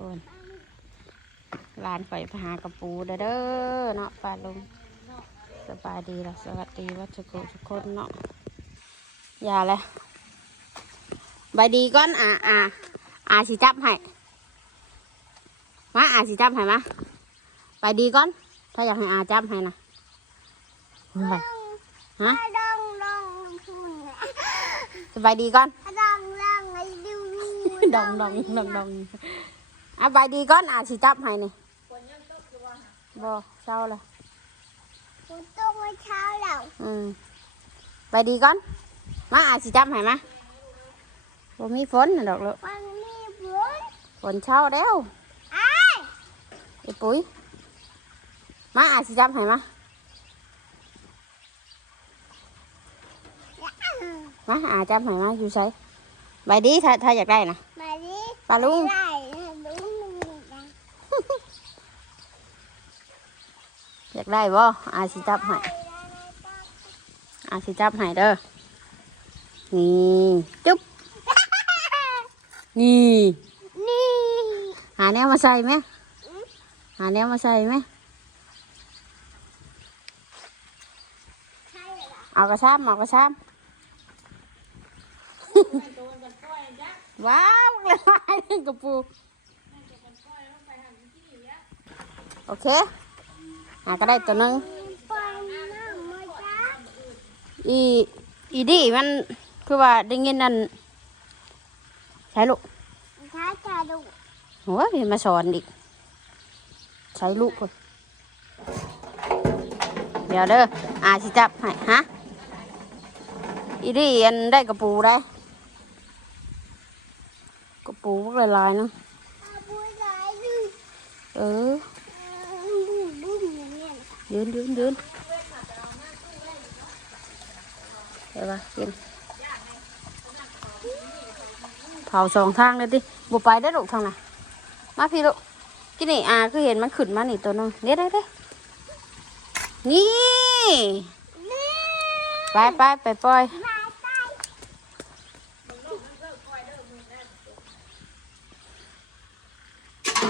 คนหลานไปหากระปูเด้อเด้อเนาะป้าลุงสบายดีละสวัสดีวัชกุทุกคนเนาะอย่าเลยใบดีก่อนอ่าอ่าอาสิจับให้มาอาสิจับให้มาใบดีก่อน ถ้าอยากให้อาจับให้นะว่าฮะดองดองพูนสบายดีก่อนดองดองไอ้ดูดองดองดองด องอะใบดีก่อนอาสิจับให้นี่บ่เศร้าเลยฝนตกเมื่อเช้าแล้วอืมไปดีก่อน มาอาจสิจับให้มาบ่มีฝนน่ะดอกลูกมันมีฝนฝนเช้าแล้วไอ้ายไอ้ปุ๋ย มาอาจสิจับให้มามาอาจับให้มาอยู่ไสไปดีถ้าถ้าอยากได้นะมาดิปลาลุง ได้ลุงมีนะ อยากได้บ่อาสิจับให้อาสิจับให้เด้อ นี่จุ๊บ นี่ นี่ หาแนวมาใส่ไหม หาแนวมาใส่ไหม เอากระชามเอากระชามว้าวเลยกระปูโอเค หาก็ได้ตัวหนึงปล่อยน้ำมาจ้าอีอีดีมันคือว่าได้ยินนั่นใช้ลูกช้าจ้าดูโอ้ยมาสอนอีกใช้ลูกคนเดี๋ยวเด้ออาสิจับให้ฮะอีดีอันได้กระปูได้กระปูพวกลายๆเนาะเอาบุญไหลดูเออ บุญบุญอย่างเงี้ ยยืนยืนยืนเดี๋ยวว่ากินเผาสองทางเลยดิบุไปได้อลูกทางไหนมาพี่ลูกกินนี่อาคือเห็นมันขึ้นมานี่ตัวนึงเดี๋ยวเดี๋ยวเดี๋ยวนี่นี่ ไปไปไปปล่อย มาใต้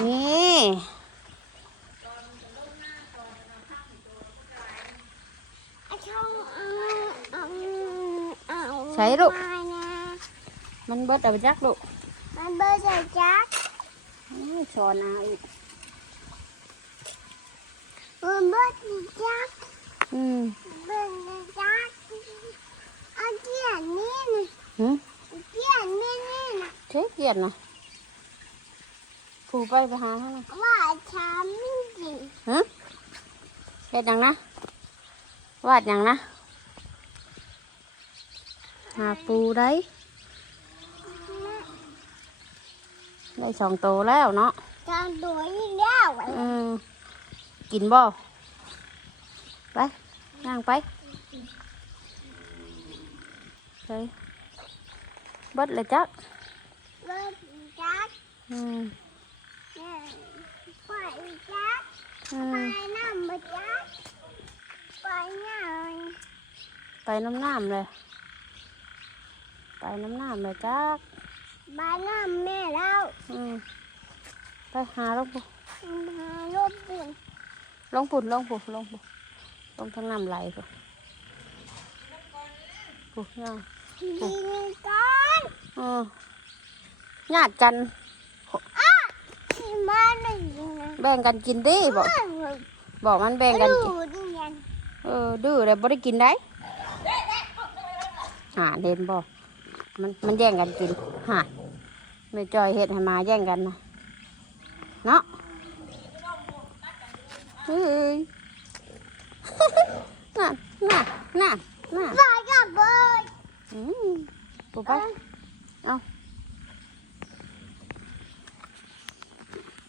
นี่ ไอ้ช่องเอาเอาเอา ใช้ลูก มานะ มันเบิดเอาไปจักลูกมันเบอร์ใส่จักอ้าวช้อนเอาอีกมันเบอร์ใส่จักอืมเบอร์ใส่จักเอาเกียนนี่นะหืมเกียนนี่นี่นะเจ๊เกลียดนะผูไปไปหาเขาหน่อยว่าช้ำไม่จริงฮะเฮ็ดหยังนะวาดหยังนะหาปูได้ ได้สองโตวแล้วเนาะทางตัวนี่แล้วอะอืมกินบ่ไปนั่งไปไปเบิดเลยจักเบอร์จักอืมเนี่ยปล่อยจักอืไปมน้ำมาจักไปน้ำไปน้ำน้ำเลย ไปน้ำน้ำเลยจัก บ้านน้ำแม่แล้วอืมไปหาลงปุ๊หารถปุ่นลงปุ่นลงปุ๊ลงปุ๊ลงทั้งน้ำไหลปุ๊ปุ๊ย่างยิงกันอืมญาติกันอ้าที่มาหนึ่งนะแบ่งกันกินดิบอกบอกมันแบ่งกันดูกินดิยันเออดื้อเลยบ่ได้กินได้หาเด่นบ่ มันมันแย่งกันกินหาไม่จอยเห็ดให้มาแย่งกันนะเนาะเฮ้ยน่ะน่ะน่ะน่ะไปกับเบิร์ดอืมปุ๊บไปเอา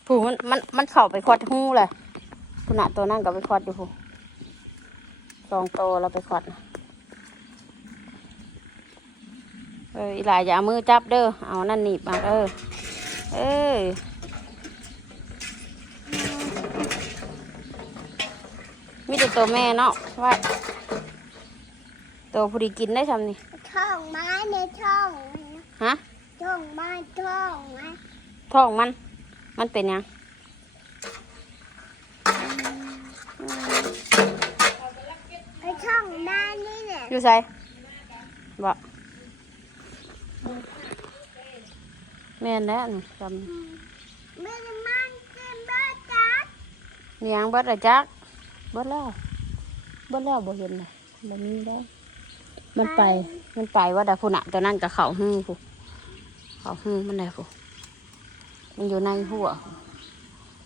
ผู้มันมันมันเข้าไปควัดหูเลยผู้น่ะตัวนั่นก็ไปควัดอยู่ผู้สองโตวเราไปควัดน่ะ เอออีหลายอย่าเอามือจับเด้อ เอานั่นหนีบมาเออ เอ้ยมีแต่ตัวแม่เนาะว่าตัวพอดีกินได้ทำนี่ช่องไม้ในช่องฮะช่องไม้ช่องไม้ท้องมันชมันเป็นหยังไอ้ช่องด้านนี่เนี่ยอยู่ใส่บ่ แม่นแล้วนี่จไม่ได้มันเป็นบ้าจัดำเนียงเบิดละจักเบิดแล้วเบิดแล้วบ่เห็นเลยบ่มีแล้วมันไป มันไปว่าแต่ผู้น่ะตัวนั้นกับเขาหู้ผู้เขาหู้มันได้ผู้มันอยู่ในหัว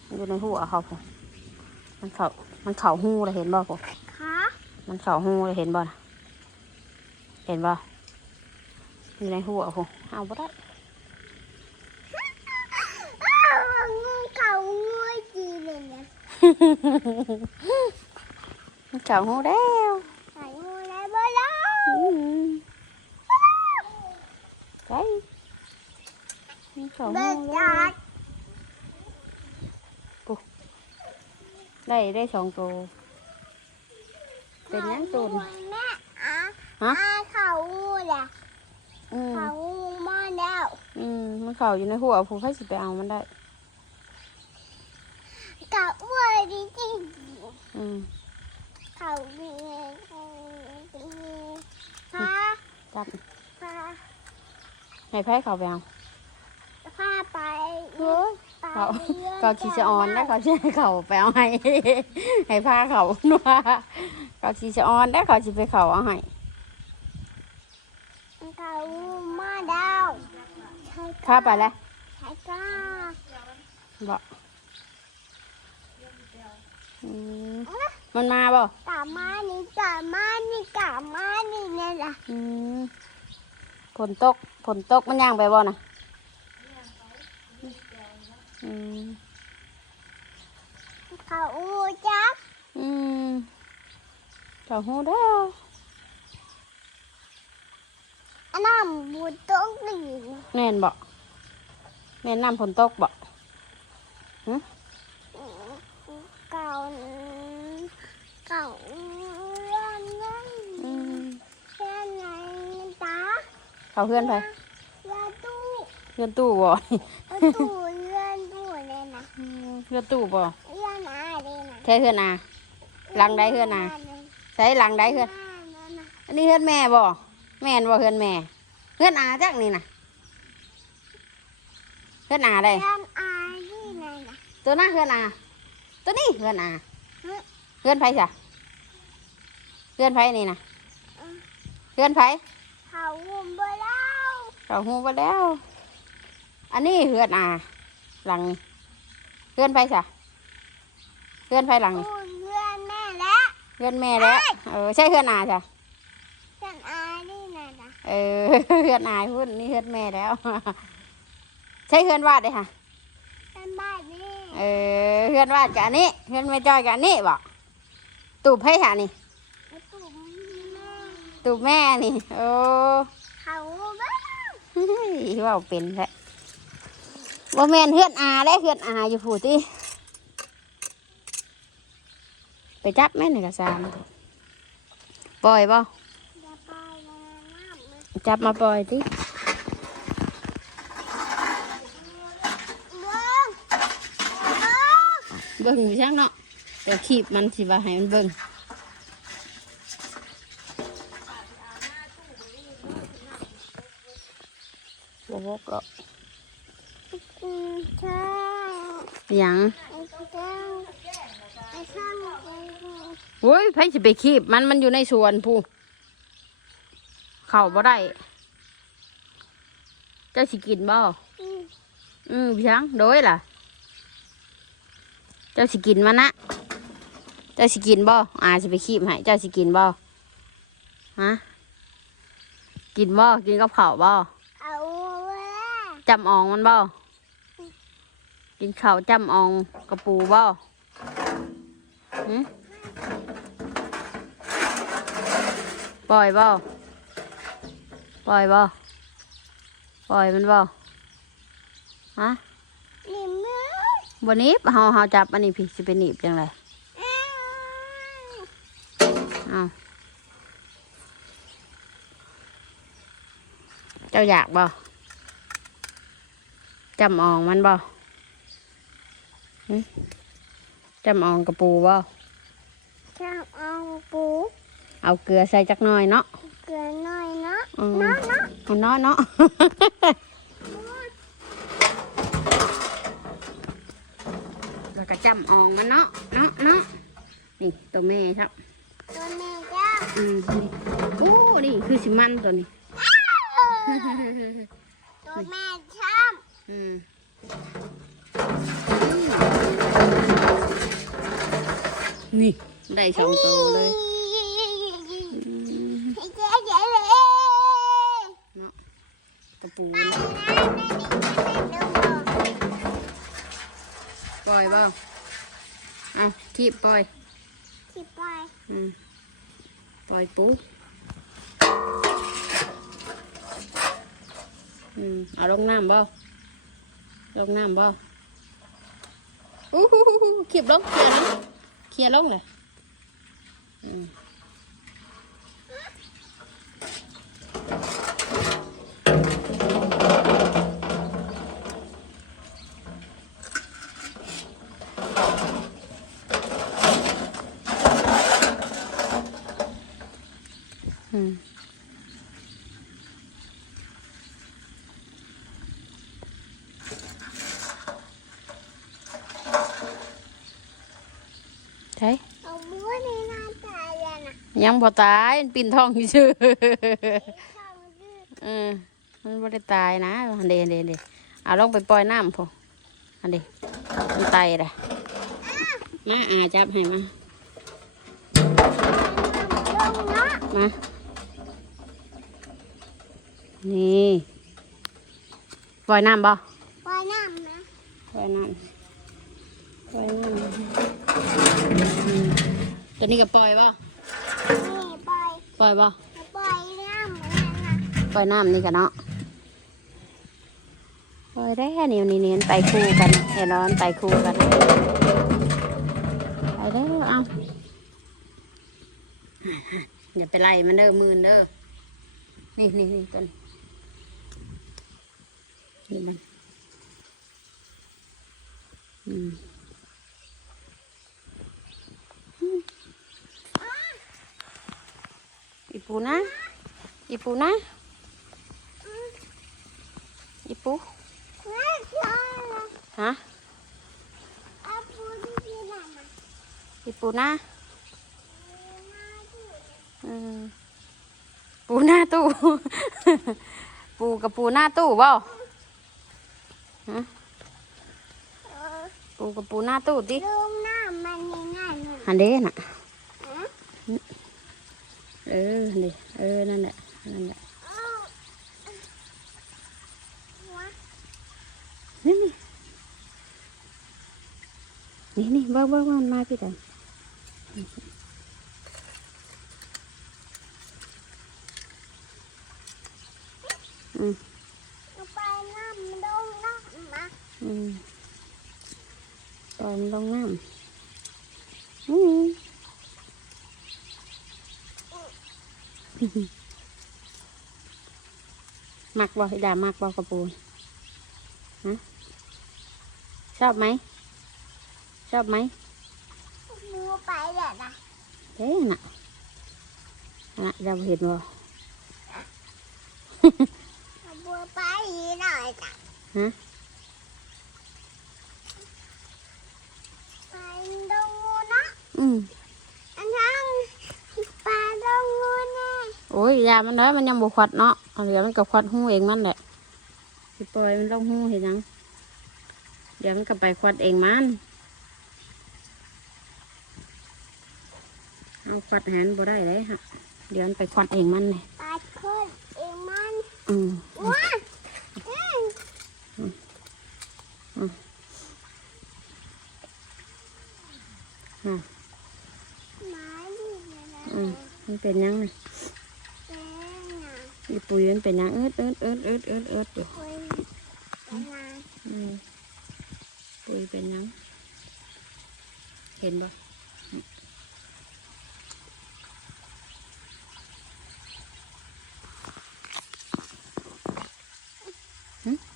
มันอยู่ในหัวเขาผู้มันเขามันเขาหู้เลยเห็นบ่ผู้คะมันเขาหูเลยเห็นบ่น่ะเห็นบ่ อยู่ในหัวผู้เอาบ่ได้อ้าวงูเขางูจีเลยเนี่ยมันเขาหูแล้วใส่งูอะไรบ้างแล้วอืมไปมันเขาหูบ้าแล้จัวดได้ได้สองตัวเป็นหยังตุนแม่อะฮะ อะเขางูแหละ อืมเขางูมาแล้วอืมมันเข่าอยู่ในหัวผู้ให้สิไปเอามันได้เขาอ้วนจริงอืมๆเขามีพาจับพาให้ไพ่เขาไปเอา พาไปเฮ้ย ไปเขาเรื่อยเขาชีจะออนได้เขาชีให้เขาไปเอาให้ ให้พาเขานัวเขาชีจะออนได้เขาชีไปเขาเอาให้ เขามาแล้วใช่พาไปแล้วใช่ก็บอกอืมมันมาบ่กลับมานี่กลับมานี่กลับมานี่เนี่ยแหละอืมฝนตกฝนตกมันย่างไปบ่นะอืมเขาอูจักอืมเจ้าหูเด้อ อันนั้นบูต้งหลีแม่นบ่แม่นน้ำฝนตกบ่เก่าเก่าเรื่องนั้นอืมเรื่องไหนตาเขาเพื่อนไปเรื่องตู้เพื่อนตู้บ่เรื่องตู้เรื่องตู้เลยนะเพื่อนตู้บ่เรื่องอะไรนะใช่เพื่อนอาหลังใดเฮือนน่ะใส่หลังได้เพื่อน อันนี้เพื่อนแม่บ่ แม่นบ่เพื่อนแม่เพื่อนอาจักนี่นะเพื่อนอาได้เรื่องอะไรนี่นะตัวนั้นเพื่อนอาตัวนี้เพื่อนอาฮะเพื่อนไผจ้ะเพื่อนไผนี่นะเพื่อนไผเขาวุ้มไปแล้วเราหูไปแล้ว อันนี้เพื่อนอาหลังนี่เพื่อนไผจ้ะเพื่อนไผหลังนี่พูดเรื่องแม่แล้วเพื่อนแม่แล้วเออใช่เพื่อนอาจ้ะ เรื่องอะไรนี่นะ เออเพื่อนอาพูดนี่เพื่อนแม่แล้ว ใช่เพื่อนวาดเลยค่ะเรื่องบ้านนี่เออเพื่อนวาดกับอันนี้เพื่อนไม่จอยกับอันนี้บอกตูบให้ค่ะนี่ตุ่มแม่ตูบแม่นี่โอ้เขาวุ้มไปแล้วเฮ้ยเว่าเป็นแท้บ่แม่นเพื่อนอาได้เพื่อนอาอยู่ผู้ที่ไปจับแม่นกระซามปล่อยบ่ อย่าไปนะน้ำมัน จับมาปล่อยที่เบิ้งเบิ้งเบิ่งอยู่ช่างเนาะเดี๋ยวขีบมันสิว่าให้มันเบิ่งบ่บอกหรอกอืมใช่หยังไอ้เจ้าไอ้ช่างไอ้โอ้ยไผสิไปขีบมันมันอยู่ในสวนผู้ เข้าบ่ได้เจ้าสิกินบ่อืมอืมพี่ช้างโดยล่ะ เจ้าสิกินมันนะเจ้าสิกินบ่อาสิไปขีบให้เจ้าสิกินบ่ฮะกินบ่กินกับเผาบ่อจำอองมันบ่กินข้าวจำอองกระปูบ่ปล่อยบ่ ปล่อยบ่ปล่อยมันบ่ฮะนี่มือบันนี้เฮาเฮาจับอันนี้พี่สิเป็นหนีบจังไรอ้าวอ้าวเจ้าอยากบ่จำอองมันบ่จำอองกระปูบ่จะเอาปู เอาเกลือใส่จักหน่อยเนาะเกลือหน่อย เนาะอืมเนาะเนาะเอาน้อยเนาะแล้วก็จำอองมันเนาะเนาะเนาะนี่ตัวแม่ครับ ตัวแม่จ้าอืมนี่โอ้นี่คือสิมันตัวนี้ตัวแม่ชอบอืมนี่ได้สองตัวเลย ล่อยเปล่าเอาทีบปล่อยที่ไปอืมปล่อยปูอืมเอาลงน้ำบ่ลงน้ำบ่อู้หูหูหูขีบลงเคลียร์ลงเคลียร์ลงเลยอืมอืมใช่ เอาบัวในน้ำตายเล ยนะยังพอตายมันปีนท้องชื่อทำดื้อเออมันไม่ได้ตายนะอันเดอันเดอันเดเอาลงไปปล่อยน้ำพออันเดมันตายเลยมาอาจับให้มาลงเนาะมานี่ปล่อยน้ำบ่ว่ายน้ำนะปล่อยน้ำปล่อยน้ำอืมตัวนี้ก็ปล่อยบ่ นี่ไปปล่อยบ่ไปน้ำเหมือนกันนะปล่อยน้ำนี่กันเนาะปล่อยได้นี่นี่นี่มันไปคู่กันเห็นร้อนไปคู่กันไปได้แล้วเอาอย่าไปไล่มันเด้อมืนเด้อนี่นี่นี่ต้นนี่มันอืมอืมอี ปูนะอีปูนะอีปูแม่ชอบเลยฮะเอาปูที่ไหนมาอีปูนะอืมปูหน้าตู้ ปูกับปูหน้าตู้เปล่าฮะเออปูกับปูหน้าตู้ดิลืมหน้ามันง่ายๆหน่อยอันเด้น่ะนะ เอออันเด้เออ นั่นแหละ นั่นแหละเอาวะนี่นี่นี่นี่เบ้าเบ้ามันมาพี่ตันอืมเอาไปน้ำมันลงน้ำมาอืมตอนลงน้ำอืม มักบ่ไอ้ดามักบ่กระปูนฮะชอบไหม ชอบไหมบัวไปเลยนะเด้น่ะน่ะเราเห็นบ่เอาบัวไปอีกหน่อยจ้ะฮะไปดงงูนะอืม อันนั้นปลาดงงูแน่ โอ้ยยามันเด้อมันยังบ่ควัดเนาะเอาเดี๋ยวมันก็ควัดหูเองมันแหละสิปล่อยมันลงหูเห็นยังเดี๋ยวมันก็ไปควัดเองมันเอาควัดแหนบ่ได้เลยฮะเดี๋ยวมันไปควัดเองมันเลยปลาคนเองมันอืมว้าอืมอะหมาดิเลยนะอืมมันเป็นยังไงแป้ง น่ะอีปุ๋ยมันเป็นยังเอิดเอิดเอิดเอิดเอิดเอิดอยู่คุยกันนะอืมปุ๋ยเป็นยังเห็นบ่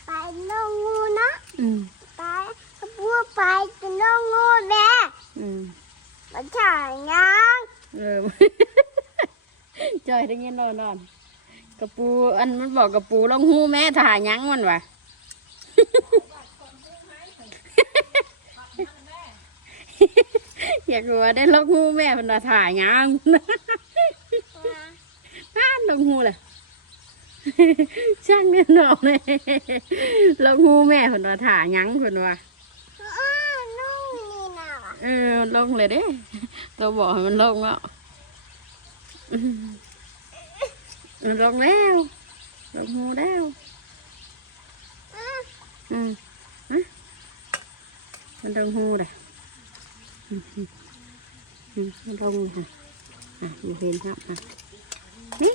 ไปดงงูนะอืมไปบัวไปตัวน้องงูแม่อืมมาถ่ายยังเออจอยได้ยินนอนนอน กระปูอันมันบอกกระปูลองหูแม่ถ่ายหยังมันวะอยากรู้ว่าได้ลองหูแม่มันว่าถ่ายหยังอ่านลงหูเลยช่างเนี่ยนอนเลยลงหูแม่เพิ่นว่าถ่าหยังเพิ่นว่าอ้าวน้องนี่น่ะเออลงเลยเด้ตัวบอกให้มันลงแล้ว ลองแล้วลองหูแล้วอืมฮะมันลงหูเลยอืมอืมมันลงเลยค่ะอะอยู่เห็นครับอะนี่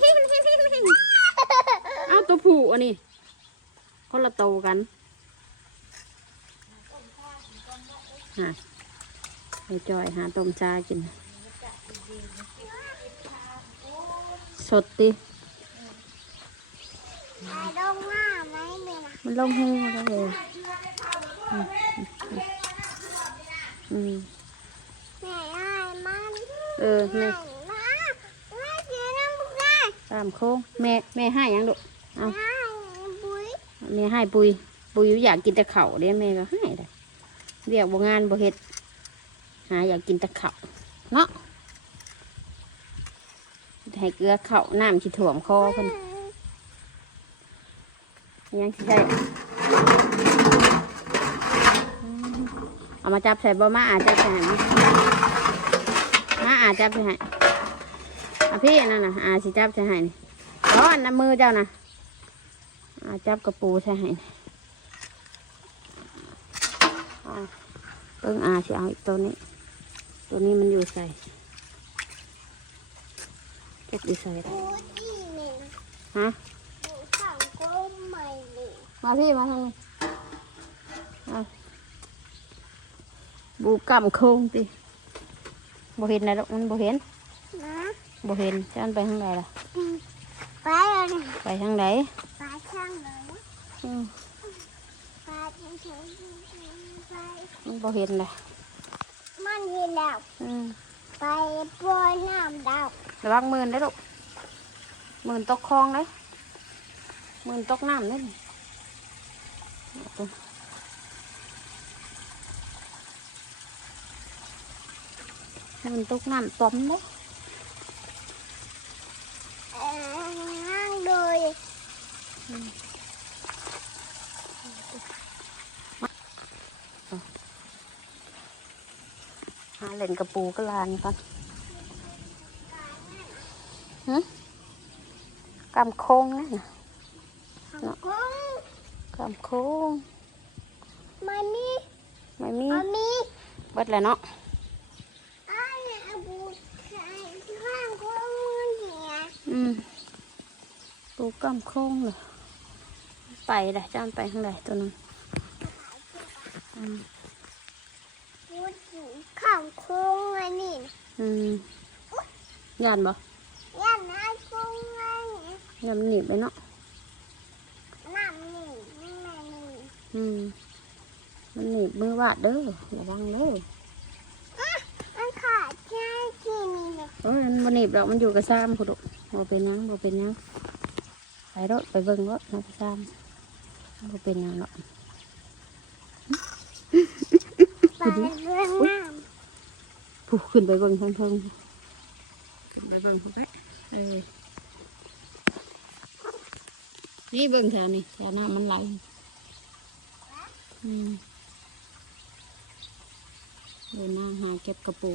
เอาตัวผู้อันนี้คนละโตกันฮะไปจอยหาต้มชากิน สดดิ มาไหมเนี่ยนะมันลงหูแล้วเลยอืมอืมแม่ไอ้มันเออแม่แม่มาแม่เสียน้ำบุกได้ตามโค้งแม่แม่ให้หยังดุเอาแม่บุ้ยแม่ให้ปุยปุยอยากกินแต่เข่าวเด้แม่ก็ให้ได้เรียกบ่งานบ่เฮ็ดหาอยากกินแต่เข่าวเนาะให้เกลือเข่าวน้ำสิถ่วมคอเพิ่น ยังสิใช่เอามาจับใส่บ่มาอาจจะใส่ให้มั้าอาจจับใส่ให้อะพี่นั่นน่ะอาสิจับใส่ให้นี่ร้อนนะมือเจ้านะอาจับกระปูใช่ไหมเอาเปิ้งอาจะเอาอีกตัวนี้ ตัวนี้มันอยู่ใส่เก็บอยู่ใส่ฮะ บุ้ยขังก้มใหม่นี่ มาพี่มาทางนี้เอาบูกำโค้งติบ่เห็นนะลูกมันบ่เห็นนะบ่เห็นจะอันไปทางใดล่ะ ไปเลยนะไปทางใดไปช่างเลยนะอืมไปเฉยๆไปมันบ่เห็นเลยมันเห็นแล้วอืมไปปล่อยน้ำดาวระวังมือนได้อลูกมือนตกคลองเลยมือนตกน้ำเลยเอาตัวมือน ตกน้ำต้มเด้อเออนั่งเลยหาเค้งนั่นน่ะหังกุ้งกำโค้งมันมีไม่มีมันมีเบิดแล้วเนาะอะไรบูใส่ข้างกุ้งเนี่ยอืมปูกำโค้งเลยไปเลยจ้ามไปข้างใดตัวนึงอืมบูข้างกุ้งอันนี้อืมยานบ่ยันไอ้กุ้งอันนี้ยานมันหนีบไปเนาะ น้ำนี่แม่นี่ อืม มันหนีบมือวาดเด้อระวังเด้อมันขาดแค่ที่นี่นะเอ้ยมันบ่หนีบดอกมันอยู่กับซ้ำคุณดุบ่เป็นหยังบ่เป็นหยังไปรถไปเบิ่งรถนะกับซ้ำบ่เป็นหยังหรอกไปเรื่องน้ผู้ขึ้นไปเบิ่งเพิ่งเพิ่งขึ้นไปเบิ่งเขาไปเออนี่เบิ่งแถวนี้แถวน้ำมันไหลอืม เดินหน้าหาเก็บกระปู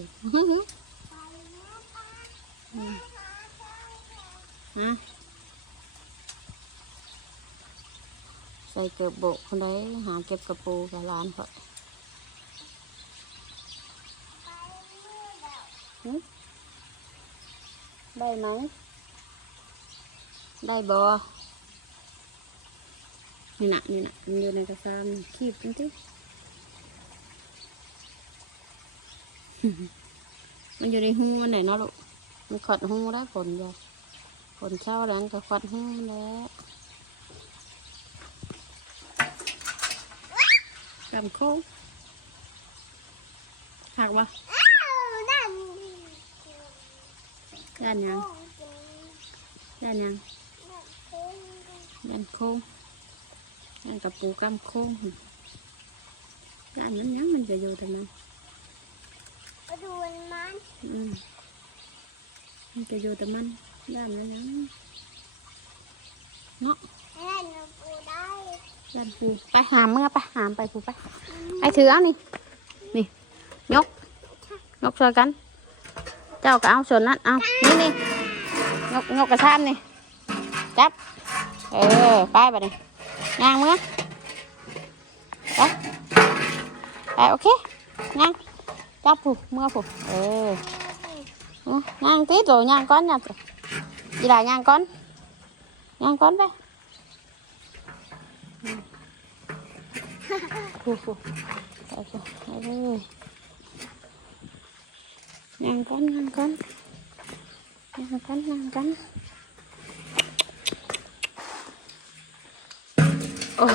อืมฮะใส่เกือบโบกคนใดหาเก็บกระปูกับร้านเขาหึได้ไหม ได้บอ นี่นะนี่นะมันอยู่ในกระซามคีบจริงๆมันอยู่ในหูไหนเนาะลูกมันขัดหูแล้วผนยู่นลเช้าแล้วก็ขัดหูแล้วกำโค้งหักวะด้านยังด้านยังด้านโค้ง ăn cặp bù cam khô. cái ăn nhắm mình giờ vô thằng anh ruin man ừ. Anh cho vô tầm anh làm nó nhắm. Nó làm phù phải hàm mưa, phải hàm phải phù phải ai thử áo đi. Nè nhóc. Nhóc soi cắn. Chào cả áo sườn ăn. Ao đi. Nè. nhóc nhóc cả sam nè chắp. Ừ bay vào đây ngang quá đấy đấy ok. Ngang. Đáp phù mưa phù, ừ. ừ. ngang tí rồi ngang con nha gì là ngang con. Ngang con đấy. Phục phục ngang con ngang con. Ngang con ngang con. Ôi.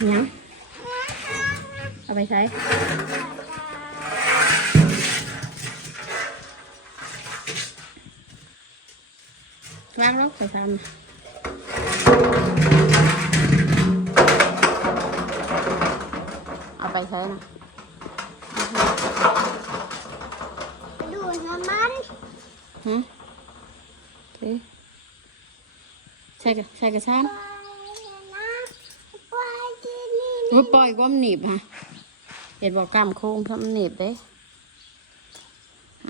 nhá ở bên thấy? Vang lắm phải sao ở ờ, bên thấy nè đuổi nó mắn. Hử? ช่กะใช่กระชามไปนะไปที่นี่อุ้ยปล่อยก้มหนีบฮะเห็นบอกกล้ามโค้งทำหนีบเด้อ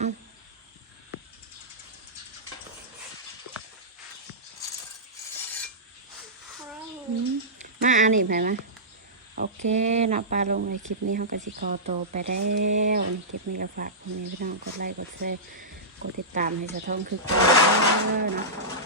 ะอืมมาอ่านหนีบให้ไหมโอเคเนาะปลาลงในคลิปนี้เขาก็สิคอโตวไปแล้วในคลิปนี้ก็ฝากมีพี่น้องกดไลค์กดแชร์กดติดตามให้สะท้องคือกันเนาะไป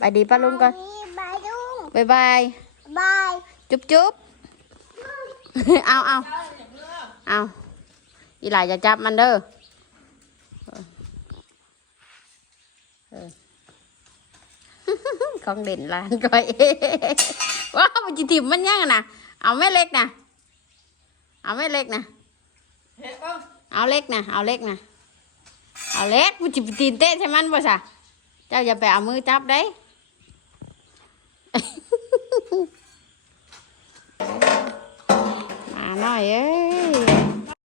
Bài đi ba luôn coi. Bye bye. Bye. Chúc chúc. ao ao. Ao. Đi lại cho chăm anh đó. con định là coi. Wow, mình chỉ tìm mình nhá nè. Ao mấy lệch nè. áo mấy lệch nè. áo lệch nè, áo lệch nè. áo lệch, mình chỉ tìm tết xem anh bao giờ, Cháu giờ phải áo mưa chắp đấy. มาหน่อยเอ้ย